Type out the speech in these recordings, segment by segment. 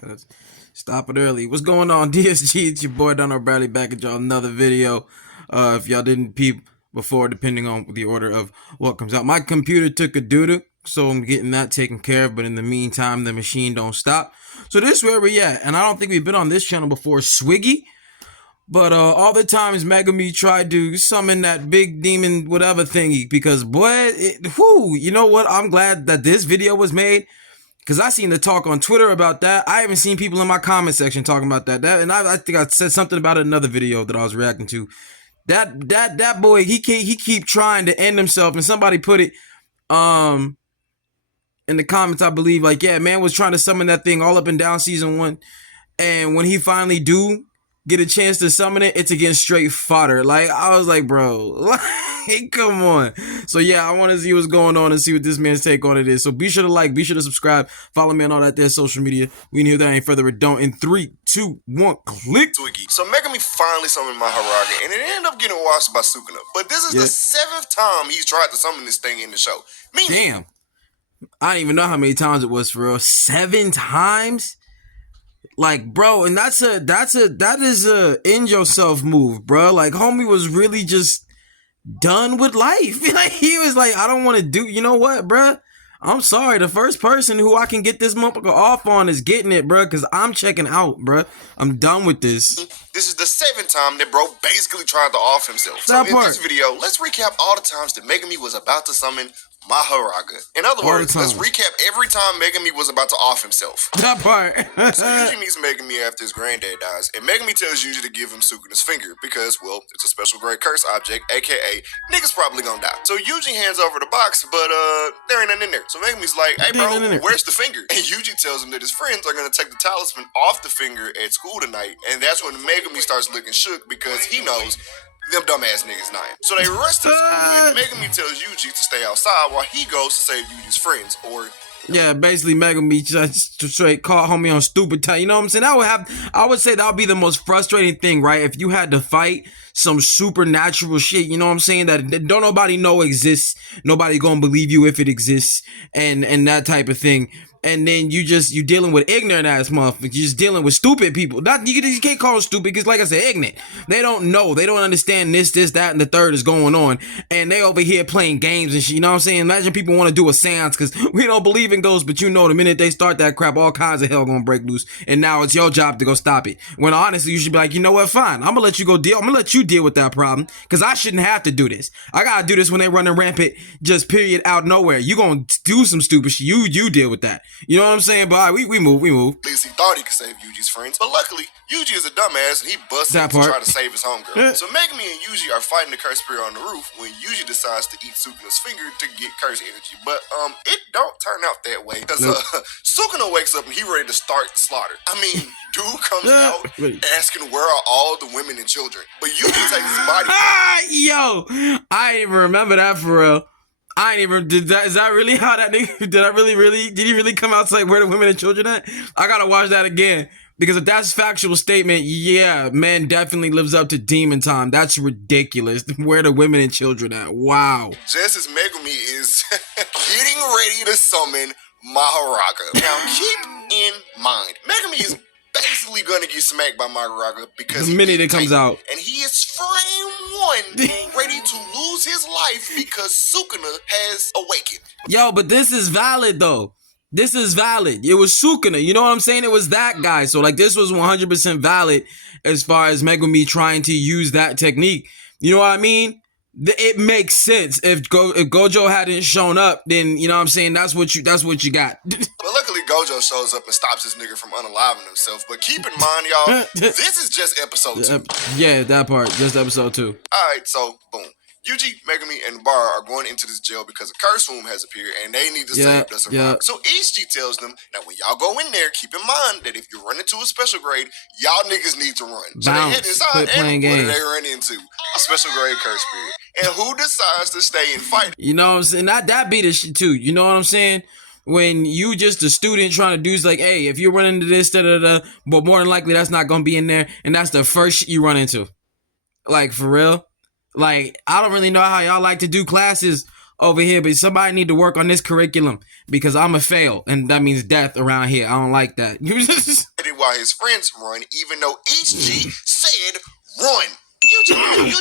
Gotta stop it early. What's going on, DSG? It's your boy DarrnellBradley back at y'all another video. If y'all didn't peep before, depending on the order of what comes out, my computer took a doo-doo, so I'm getting that taken care of. But in the meantime, the machine don't stop. So this is where we at, and I don't think we've been on this channel before, Swiggy. But all the times Megumi tried to summon that big demon whatever thingy, because boy, you know what? I'm glad that this video was made. Because I seen the talk on Twitter about that. I haven't seen people in my comment section talking about that. And I think I said something about it in another video that I was reacting to. That boy, he keep trying to end himself. And somebody put it in the comments, I believe, like, yeah, man was trying to summon that thing all up and down season 1. And when he finally do get a chance to summon it, it's against straight fodder. Like, I was like, bro, like, come on. So yeah, I want to see what's going on and see what this man's take on it is. So be sure to like, be sure to subscribe, follow me on all that there social media. We can hear that ain't further ado. In 3, 2, 1, click. Twiggy. So Megumi finally summoned MAHORAGA, and it ended up getting washed by Sukuna. But this is the 7th time he's tried to summon this thing in the show. Damn. I don't even know how many times it was for real. 7 times? Like, bro, and that is a end yourself move, bro. Like, homie was really just done with life. Like, he was like, I don't want to do, you know what, bro? I'm sorry. The first person who I can get this motherfucker off on is getting it, bro, because I'm checking out, bro. I'm done with this. This is the 7th time that bro basically tried to off himself. So in this video, let's recap all the times that Megumi was about to summon MAHORAGA. In other words, let's recap every time Megumi was about to off himself. That part. So Yuji meets Megumi after his granddad dies, and Megumi tells Yuji to give him Sukuna's finger because, well, it's a special grade curse object, aka niggas probably gonna die. So Yuji hands over the box, but there ain't nothing in there. So Megumi's like, hey bro, where's the finger? And Yuji tells him that his friends are gonna take the talisman off the finger at school tonight, and that's when Megumi starts looking shook because he knows them dumbass niggas dying. So they rush to school, and Megumi tells Yuji to stay outside while he goes to save Yuji's friends, or yeah, basically Megumi just straight caught homie on stupid time. You know what I'm saying? I would say that would be the most frustrating thing, right? If you had to fight some supernatural shit, you know what I'm saying, that don't nobody know exists, nobody gonna believe you if it exists, and that type of thing. And then you dealing with ignorant ass motherfuckers. You're just dealing with stupid people. You can't call them stupid because, like I said, ignorant. They don't know. They don't understand this, that, and the third is going on. And they over here playing games and shit. You know what I'm saying? Imagine people want to do a seance because we don't believe in ghosts, but you know the minute they start that crap, all kinds of hell gonna break loose. And now it's your job to go stop it. When honestly, you should be like, you know what? Fine. I'm gonna let you go deal. I'm gonna let you deal with that problem because I shouldn't have to do this. I gotta do this when they running rampant, just period out nowhere. You gonna do some stupid shit. You deal with that. You know what I'm saying? But we move. At least he thought he could save Yuji's friends. But luckily, Yuji is a dumbass and he busts in to try to save his homegirl. So Megumi and Yuji are fighting the curse spirit on the roof when Yuji decides to eat Sukuna's finger to get curse energy. But it don't turn out that way because Sukuna wakes up and he ready to start the slaughter. I mean, dude comes out asking where are all the women and children. But Yuji takes his body. Yo, I didn't even remember that for real. I ain't even, is that really how that nigga, did he really come out and say where the women and children at? I gotta watch that again. Because if that's factual statement, yeah, man definitely lives up to demon time. That's ridiculous. Where the women and children at? Wow. Just as Megumi is getting ready to summon MAHORAGA. Now keep in mind, Megumi is basically gonna get smacked by MAHORAGA because the minute it comes out, and he is frame 1 ready to lose his life because Sukuna has awakened. Yo, but this is valid though. This is valid. It was Sukuna. You know what I'm saying? It was that guy. So like this was 100% valid as far as Megumi trying to use that technique. You know what I mean? It makes sense. If Gojo hadn't shown up, then you know what I'm saying, that's what you got. But luckily Gojo shows up and stops this nigga from unaliving himself. But keep in mind, y'all, this is just episode 2. Yeah, that part, just episode 2. Alright, so boom. Yuji, Megumi, and Bara are going into this jail because a curse room has appeared and they need to save the survivor. So Ichigo tells them, now when y'all go in there, keep in mind that if you run into a special grade, y'all niggas need to run. So they head inside and what do they run into? A special grade curse period. And who decides to stay and fight? You know what I'm saying? That be the shit too. You know what I'm saying? When you just a student trying to do is like, hey, if you're running into this, but more than likely that's not gonna be in there, and that's the first shit you run into. Like, for real? Like, I don't really know how y'all like to do classes over here, but somebody need to work on this curriculum because I'm a fail, and that means death around here. I don't like that. While his friends run, even though each G said run. You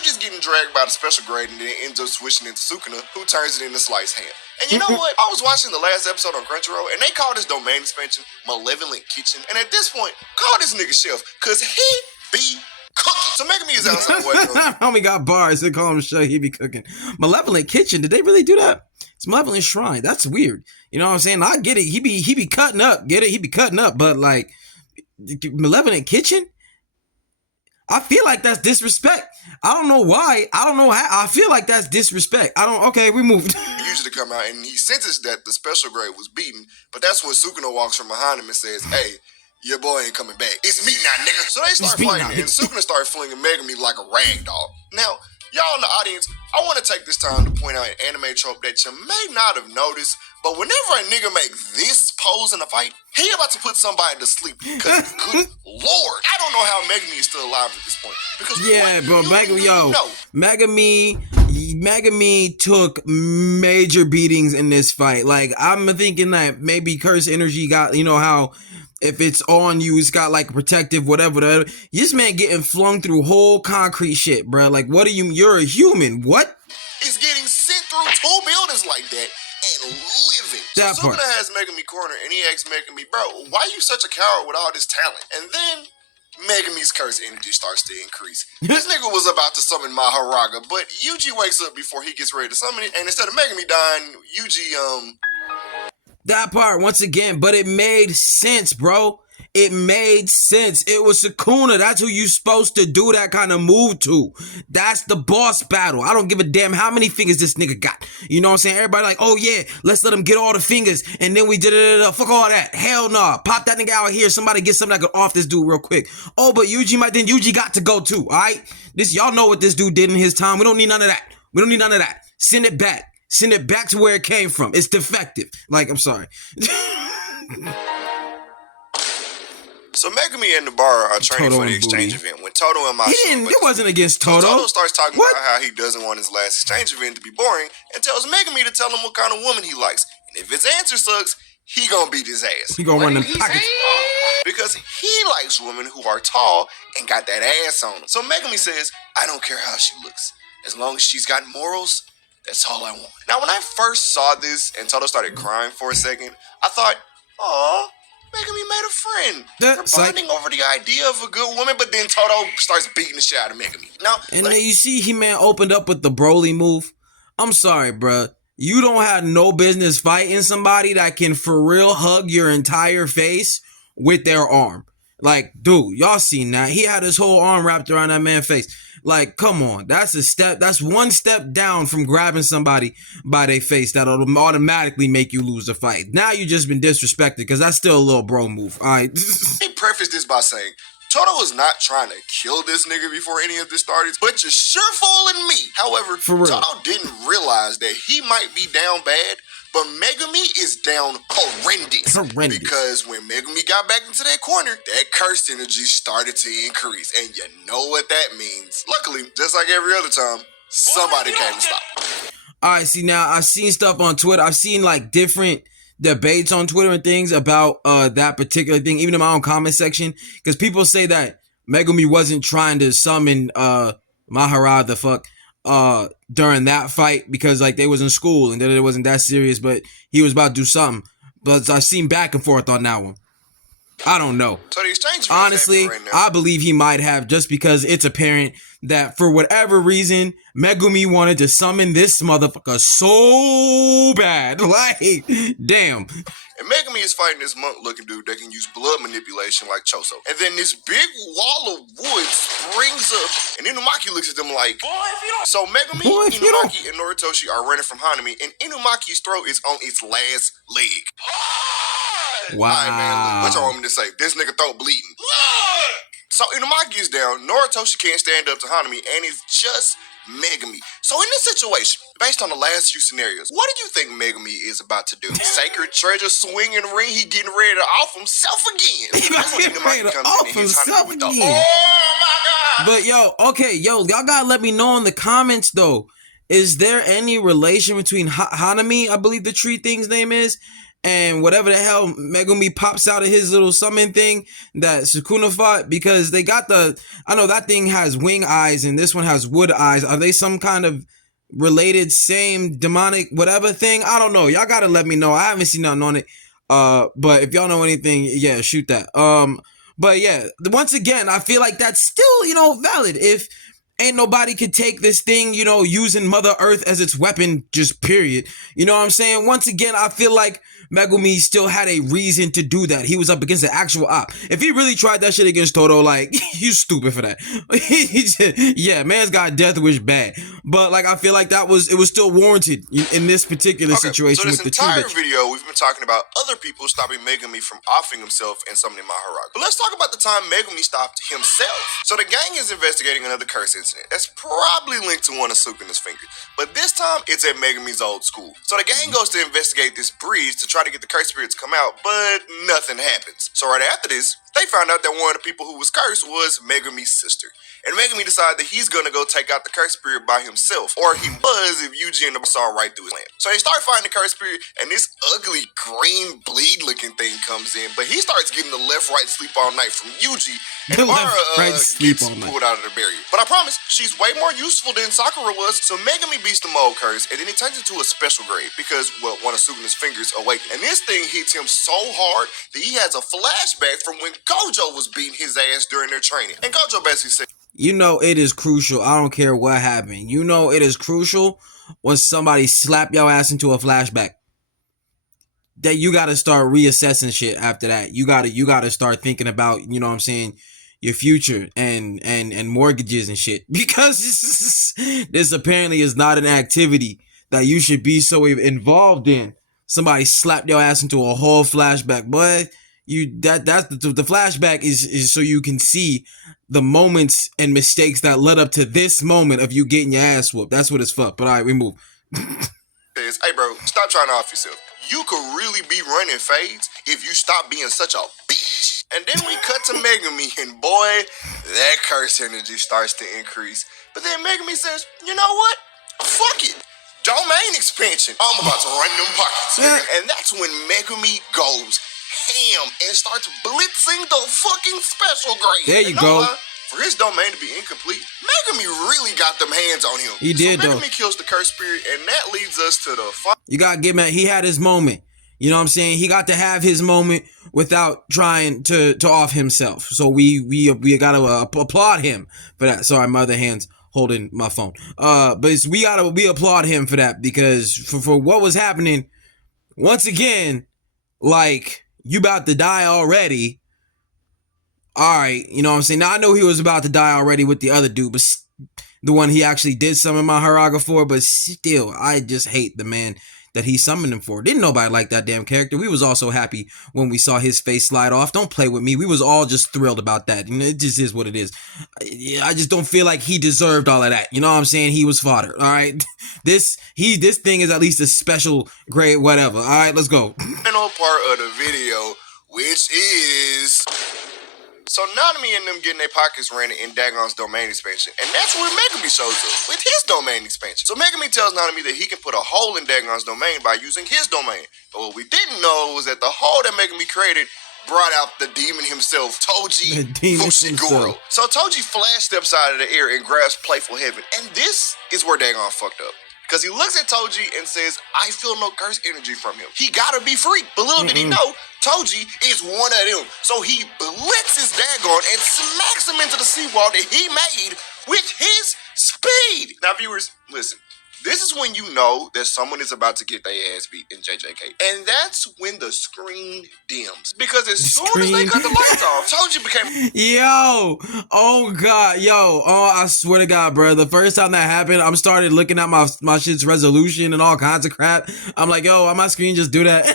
just getting dragged by the special grade and then ends up switching into Sukuna, who turns it into sliced ham. And you know what? I was watching the last episode on Crunchyroll, and they call this domain expansion Malevolent Kitchen. And at this point, call this nigga chef, cause he be cooking. So Megumi is outside waiting on Homie got bars. They call him chef. He be cooking. Malevolent Kitchen. Did they really do that? It's Malevolent Shrine. That's weird. You know what I'm saying? I get it. He be cutting up. Get it? He be cutting up. But like, Malevolent Kitchen? I feel like that's disrespect. I don't know why. I don't know how. I feel like that's disrespect. Okay, we moved. Usually come out and he senses that the special grade was beaten, but that's when Sukuna walks from behind him and says, hey, your boy ain't coming back. It's me now, nigga. So they start fighting and Sukuna starts flinging Megumi like a rag doll. Now, y'all in the audience, I want to take this time to point out an anime trope that you may not have noticed, but whenever a nigga make this pose in a fight, he about to put somebody to sleep. Because, good lord, I don't know how Megumi is still alive at this point. Because yeah, bro, Megumi took major beatings in this fight. Like, I'm thinking that maybe curse energy got, you know how if it's on you, it's got like protective, whatever. This man getting flung through whole concrete shit, bro. Like, you're a human. What? He's getting sent through 2 buildings like that and living. That so part. Sukuna has Megumi corner and he asks Megumi, bro, why you such a coward with all this talent? And then Megumi's curse energy starts to increase. This nigga was about to summon MAHORAGA, but Yuji wakes up before he gets ready to summon it, and instead of Megumi dying, Yuji, That part, once again, but it made sense, bro. It made sense. It was Sukuna. That's who you supposed to do that kind of move to. That's the boss battle. I don't give a damn how many fingers this nigga got. You know what I'm saying? Everybody like, oh yeah, let's let him get all the fingers. And then we did it. Fuck all that. Hell nah. Pop that nigga out here. Somebody get something that could off this dude real quick. Oh, but Yuji got to go too. All right. Y'all know what this dude did in his time. We don't need none of that. Send it back. Send it back to where it came from. It's defective. Like, I'm sorry. So Megumi and the bar are training Toto for the exchange event when Toto and It wasn't against Toto. So Toto starts talking about how he doesn't want his last exchange event to be boring and tells Megumi to tell him what kind of woman he likes. And if his answer sucks, he gonna beat his ass. He gonna run them pockets. Because he likes women who are tall and got that ass on them. So Megumi says, I don't care how she looks. As long as she's got morals, that's all I want. Now, when I first saw this and Toto started crying for a second, I thought, aw, Megumi made a friend. They're bonding over the idea of a good woman, but then Toto starts beating the shit out of Megumi. Now, and then you see He-Man opened up with the Broly move. I'm sorry, bruh. You don't have no business fighting somebody that can for real hug your entire face with their arm. Like, dude, y'all seen that. He had his whole arm wrapped around that man's face. Like, come on. That's one step down from grabbing somebody by their face that'll automatically make you lose the fight. Now you just been disrespected because that's still a little bro move. All right. He prefaced this by saying, Toto was not trying to kill this nigga before any of this started, but you're sure fooling me. However, Toto didn't realize that he might be down bad, but Megumi is down horrendous. Because when Megumi got back into that corner, that curse energy started to increase. And you know what that means. Luckily, just like every other time, somebody came to stop. All right, see, now I've seen stuff on Twitter. I've seen like different debates on Twitter and things about that particular thing, even in my own comment section, because people say that Megumi wasn't trying to summon MAHORAGA during that fight because like they was in school and that it wasn't that serious, but he was about to do something. But I've seen back and forth on that one. I don't know. So the exchange, honestly, right now, I believe he might have, just because it's apparent that for whatever reason, Megumi wanted to summon this motherfucker so bad. Like, damn. And Megumi is fighting this monk-looking dude that can use blood manipulation like Choso. And then this big wall of wood springs up, and Inumaki looks at them like, so Megumi, Inumaki, and Noritoshi are running from Hanami, and Inumaki's throat is on its last leg. Wow. All right, man, look, what y'all want me to say? This nigga throat bleeding. So Inumaki is down, Noritoshi can't stand up to Hanami, and it's just Megumi. So in this situation, based on the last few scenarios, what do you think Megumi is about to do? Sacred treasure swinging ring, he getting ready to off himself again. That's when Inumaki comes in and hits Hanami with the, oh my god! But yo, okay, y'all gotta let me know in the comments though. is there any relation between Hanami, I believe the tree thing's name is, and whatever the hell Megumi pops out of his little summon thing that Sukuna fought? Because they got I know that thing has wing eyes and this one has wood eyes. Are they some kind of related, same demonic whatever thing? I don't know. Y'all gotta let me know. I haven't seen nothing on it. But if y'all know anything, yeah, shoot that. But yeah, once again, I feel like that's still, valid. If ain't nobody could take this thing, using Mother Earth as its weapon, just period. You know what I'm saying? Once again, I feel like Megumi still had a reason to do that. He was up against the actual op. If he really tried that shit against Toto, like, you stupid for that. Yeah, man's got death wish bad. But, like, I feel like it was still warranted in this particular situation with the tree. So this entire video, we've been talking about other people stopping Megumi from offing himself and summoning MAHORAGA. But let's talk about the time Megumi stopped himself. So the gang is investigating another curse incident that's probably linked to one of Sukuna's fingers. But this time, it's at Megumi's old school. So the gang goes to investigate this bridge to try to get the curse spirits to come out, but nothing happens. So right after this, they found out that one of the people who was cursed was Megumi's sister. And Megumi decided that he's gonna go take out the curse spirit by himself, or he was if Yuji and them saw right through his plan. So they start fighting the curse spirit, and this ugly green bleed looking thing comes in, but he starts getting the left-right sleep all night from Yuji, and Mara gets pulled out of the barrier. But I promise, she's way more useful than Sakura was. So Megumi beats the mold curse, and then he turns into a special grade because, well, one of Sukuna's fingers awakens. And this thing hits him so hard that he has a flashback from when Gojo was beating his ass during their training. And Gojo basically said, it is crucial. I don't care what happened. It is crucial when somebody slap your ass into a flashback. That you gotta start reassessing shit after that. You gotta start thinking about, your future and mortgages and shit. Because this apparently is not an activity that you should be so involved in. Somebody slapped your ass into a whole flashback, but that's the flashback is so you can see the moments and mistakes that led up to this moment of you getting your ass whooped. That's what it's for. But all right, we move. Hey bro, stop trying to off yourself. You could really be running fades if you stop being such a bitch. And then we cut to Megumi, and boy, that curse energy starts to increase. But then Megumi says, you know what? Fuck it. Domain expansion. I'm about to run them pockets. And that's when Megumi goes ham and starts blitzing the fucking special grade. There you go. For his domain to be incomplete, Megumi really got them hands on him. He did, so Megumi kills the curse spirit, and that leads us to the You gotta give him, he had his moment. You know what I'm saying? He got to have his moment without trying to off himself. So we gotta applaud him for that. Sorry, my other hand's holding my phone. But we applaud him for that, because for what was happening, once again, like, you about to die already. Alright, you know what I'm saying? Now, I know he was about to die already with the other dude, but the one he actually did summon MAHORAGA for, but still, I just hate the man that he summoned him for. Didn't nobody like that damn character. We was all so happy when we saw his face slide off. Don't play with me. We was all just thrilled about that. It just is what it is. I just don't feel like he deserved all of that. You know what I'm saying? He was fodder. Alright? This thing is at least a special grade whatever. Alright, let's go. Final part of the video, which is... So Hanami and them getting their pockets ran in Dagon's domain expansion, and that's where Megumi shows up with his domain expansion. So Megumi tells Hanami that he can put a hole in Dagon's domain by using his domain. But what we didn't know was that the hole that Megumi created brought out the demon himself, Toji Fushiguro. So Toji flash steps out of the air and grabs Playful Heaven, and this is where Dagon fucked up. Because he looks at Toji and says, I feel no curse energy from him. He gotta be free. But little did he know, Toji is one of them. So he blitzes Dagon and smacks him into the seawall that he made with his speed. Now, viewers, listen. This is when you know that someone is about to get their ass beat in JJK. And that's when the screen dims. Because as soon as they cut the lights off, Toji became... Yo! Oh, God. Yo. Oh, I swear to God, bro. The first time that happened, I started looking at my shit's resolution and all kinds of crap. I'm like, yo, why my screen just do that?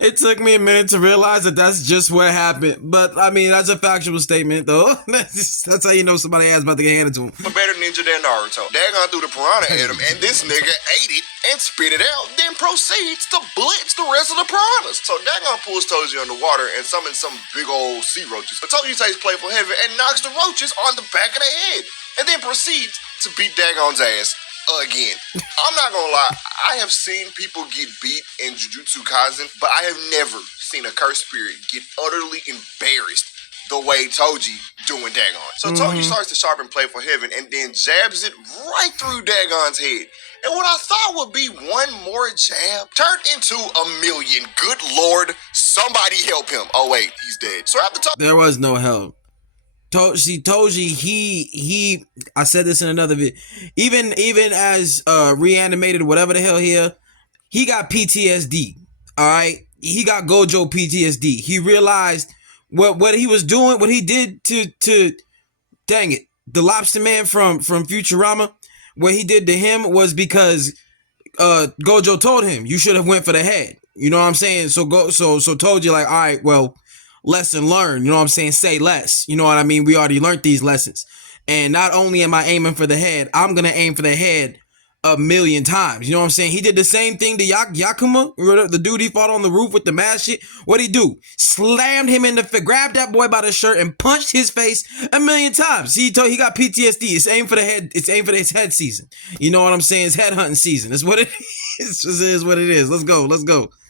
It took me a minute to realize that that's just what happened. But I mean, that's a factual statement, though. That's how you know somebody has about to get handed to him. A better ninja than Naruto. Dagon threw the piranha at him, and this nigga ate it and spit it out, then proceeds to blitz the rest of the piranhas. So Dagon pulls Toji underwater and summons some big old sea roaches. But Toji takes Playful Heaven and knocks the roaches on the back of the head, and then proceeds to beat Dagon's ass again. I'm not gonna lie, I have seen people get beat in Jujutsu Kaisen, but I have never seen a cursed spirit get utterly embarrassed the way Toji doing Dagon. So Toji starts to sharpen Playful Heaven and then jabs it right through Dagon's head. And what I thought would be one more jab turned into a million. Good Lord, somebody help him. Oh wait, he's dead. So after there was no help. Toji, he I said this in another video. Even as reanimated, whatever the hell he got PTSD. All right, he got Gojo PTSD. He realized what he was doing, what he did to dang it, the Lobster Man from Futurama. What he did to him was because Gojo told him you should have went for the head. You know what I'm saying? So Toji like, all right, well, lesson learned. You know what I'm saying? Say less. You know what I mean? We already learned these lessons. And not only am I aiming for the head, I'm gonna aim for the head a million times. You know what I'm saying? He did the same thing to Yakuma, the dude he fought on the roof with the mask shit. What'd he do? Slammed him in the face, grabbed that boy by the shirt and punched his face a million times. See, he got PTSD. It's aimed for the head. It's aimed for his head season. You know what I'm saying? It's head hunting season. That's what it is. It is what it is. Let's go.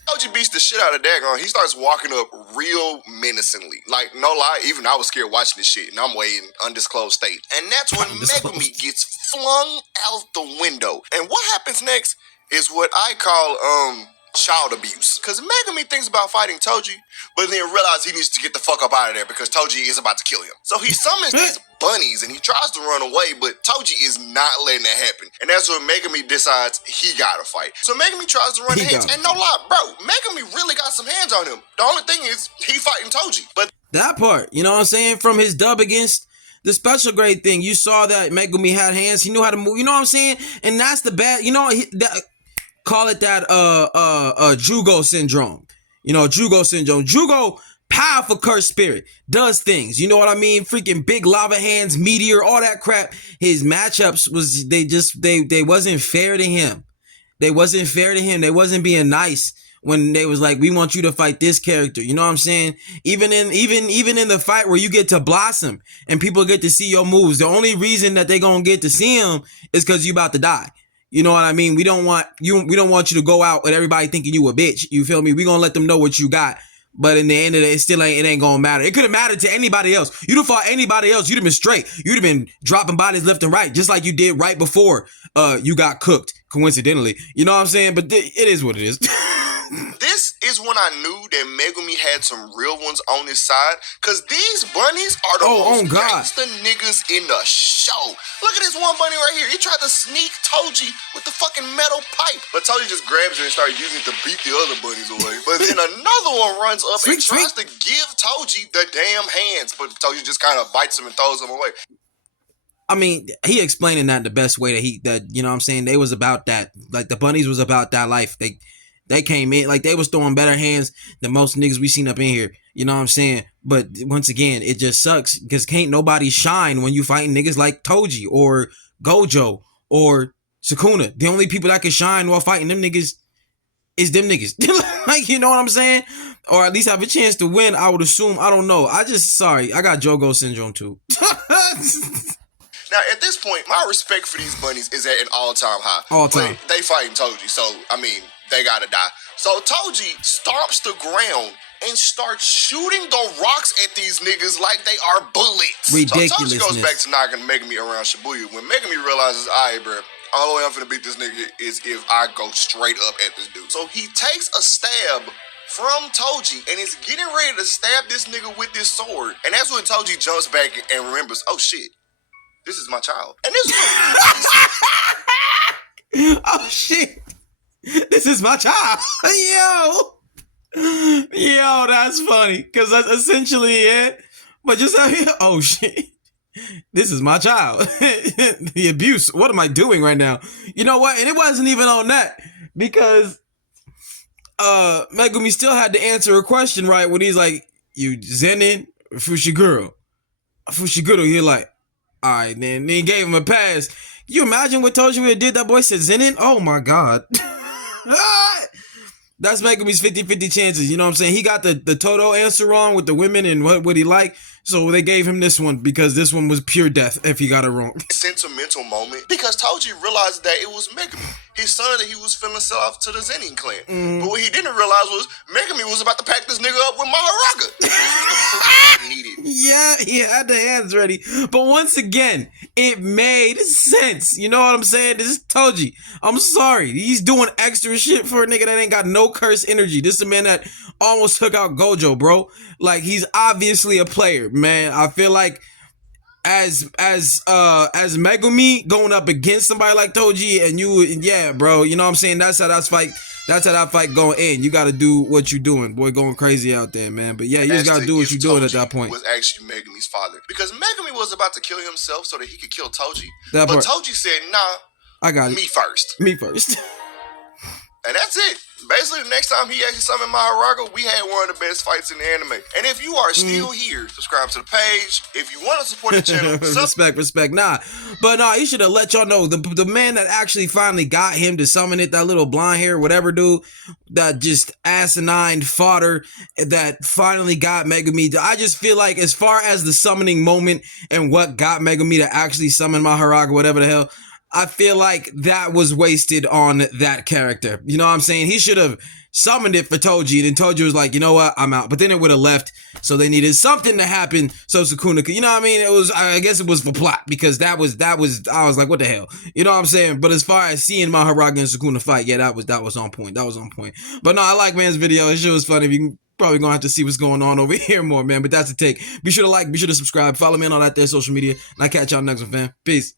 Toji beats the shit out of Dagon. He starts walking up real menacingly. Like, no lie, even I was scared watching this shit, and I'm way in undisclosed state. And that's when Megumi gets flung out the window. And what happens next is what I call, child abuse. Because Megumi thinks about fighting Toji, but then realizes he needs to get the fuck up out of there because Toji is about to kill him. So he summons these bunnies and he tries to run away, but Toji is not letting that happen. And that's when Megumi decides he gotta fight. So Megumi tries to run the hands. And no lie, bro, Megumi really got some hands on him. The only thing is, he fighting Toji. But that part, you know what I'm saying? From his dub against the special grade thing, you saw that Megumi had hands. He knew how to move. You know what I'm saying? And that's the bad, you know, call it that Jugo syndrome. You know, Jugo syndrome. Jugo, powerful cursed spirit, does things. You know what I mean? Freaking big lava hands, meteor, all that crap. His matchups was they wasn't fair to him. They wasn't fair to him. They wasn't being nice when they was like, we want you to fight this character. You know what I'm saying? Even in the fight where you get to blossom and people get to see your moves, the only reason that they gonna get to see them is because you about to die. You know what I mean? We don't want you to go out with everybody thinking you a bitch. You feel me? We gonna let them know what you got. But in the end of it, it ain't gonna matter. It could have mattered to anybody else. You'd have fought anybody else. You'd have been straight. You'd have been dropping bodies left and right, just like you did right before you got cooked, coincidentally. You know what I'm saying? But it is what it is. This is when I knew that Megumi had some real ones on his side, because these bunnies are the most gangsta niggas in the show. Look at this one bunny right here. He tried to sneak Toji with the fucking metal pipe, but Toji just grabs it and starts using it to beat the other bunnies away. But then another one runs up and tries to give Toji the damn hands, but Toji just kind of bites him and throws him away. I mean, he explaining that the best way that you know what I'm saying, they was about that. Like, the bunnies was about that life. They came in, like, they was throwing better hands than most niggas we seen up in here. You know what I'm saying? But once again, it just sucks because can't nobody shine when you fighting niggas like Toji or Gojo or Sukuna. The only people that can shine while fighting them niggas is them niggas. Like, you know what I'm saying? Or at least have a chance to win, I would assume. I don't know. I got Jogo syndrome too. Now, at this point, my respect for these bunnies is at an all-time high. All time. But they fighting Toji, so, I mean, they gotta die. So Toji stomps the ground and starts shooting the rocks at these niggas like they are bullets. Ridiculousness. So Toji goes back to knocking Megumi around Shibuya. When Megumi realizes, all right, bro, all the way I'm finna beat this nigga is if I go straight up at this dude. So he takes a stab from Toji and is getting ready to stab this nigga with this sword. And that's when Toji jumps back and remembers, oh shit, this is my child. And this is oh shit. This is my child. Yo, that's funny. Because that's essentially it. But just, oh shit. This is my child. The abuse. What am I doing right now? You know what? And it wasn't even on that. Because Megumi still had to answer a question, right? When he's like, you Zenin or Fushiguro? Fushiguro, he like, all right, then he gave him a pass. Can you imagine what Toji would have did? That boy said Zenin? Oh my god. That's Megumi's 50-50 chances. You know what I'm saying? He got the Toto answer wrong with the women and what he liked. So they gave him this one because this one was pure death if he got it wrong. Sentimental moment because Toji realized that it was Megumi, his son, that he was finna sell off to the Zenin clan. But what he didn't realize was Megumi was about to pack this nigga up with MAHORAGA. This was the needed. Yeah, he had the hands ready. But once again, it made sense. You know what I'm saying? This is Toji. I'm sorry. He's doing extra shit for a nigga that ain't got no curse energy. This is a man that almost took out Gojo, bro. Like, he's obviously a player, man. I feel like as Megumi going up against somebody like Toji and yeah, bro, you know what I'm saying? That's how that fight going in. You got to do what you're doing, boy, going crazy out there, man. But yeah, you just got to do what you're doing at that point. Was actually Megumi's father because Megumi was about to kill himself so that he could kill Toji. But Toji said, "Nah, I got it. Me first." Me first. And that's it. Basically, the next time he actually summoned MAHORAGA, we had one of the best fights in the anime. And if you are still here, subscribe to the page. If you want to support the channel, respect. Nah, he should have let y'all know the man that actually finally got him to summon it, that little blonde hair, whatever dude, that just asinine fodder that finally got Megumi. I just feel like as far as the summoning moment and what got Megumi to actually summon MAHORAGA, whatever the hell, I feel like that was wasted on that character. You know what I'm saying? He should have summoned it for Toji, and then Toji was like, you know what, I'm out. But then it would have left, so they needed something to happen so Sukuna could, you know what I mean? It was, I guess it was for plot, because that was, I was like, what the hell? You know what I'm saying? But as far as seeing MAHORAGA and Sukuna fight, yeah, that was on point. That was on point. But no, I like man's video. It sure was funny. You can probably gonna have to see what's going on over here more, man. But that's the take. Be sure to like, be sure to subscribe, follow me on all that there social media, and I catch y'all next one, fam. Peace.